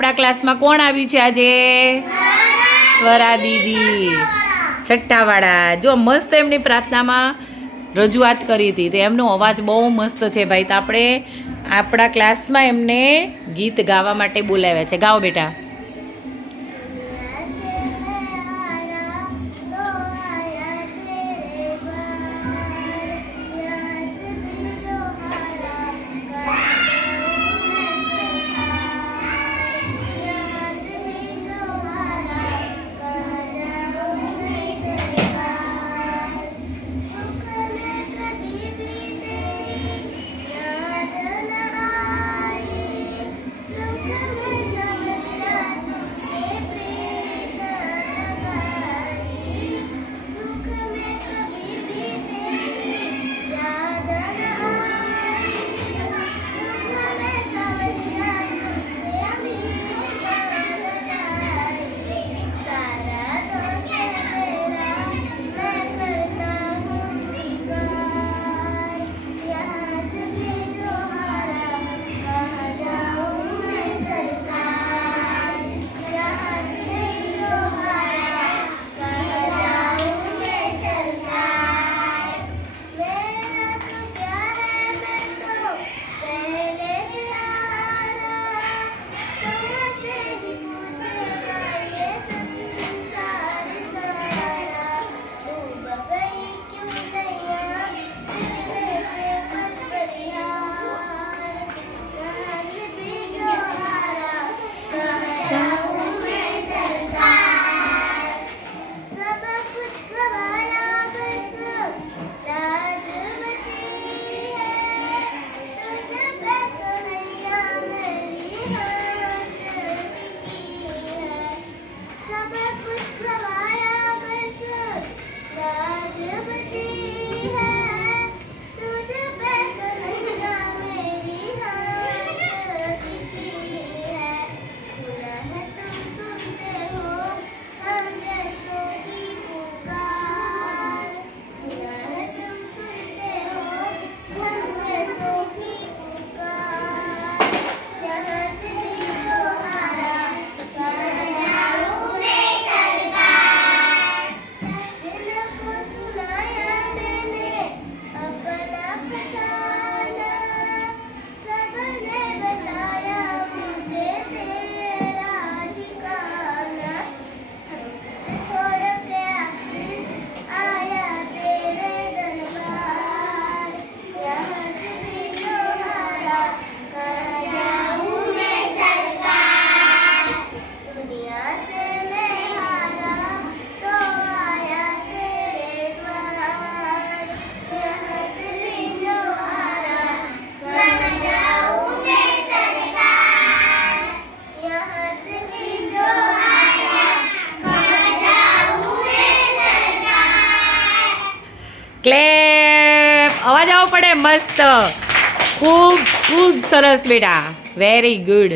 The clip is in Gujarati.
આપણા ક્લાસમાં કોણ આવ્યું છે આજે? સ્વરા દીદી. છઠ્ઠાવાળા. જો મસ્ત એમની પ્રાર્થનામાં રજૂઆત કરી હતી, તો એમનો અવાજ બહુ મસ્ત છે ભાઈ. તો આપણે આપણા ક્લાસમાં એમને ગીત ગાવા માટે બોલાવ્યા છે. ગાઓ બેટા. અવાજ આવવો પડે મસ્ત. ખૂબ ખૂબ સરસ બેટા. Very good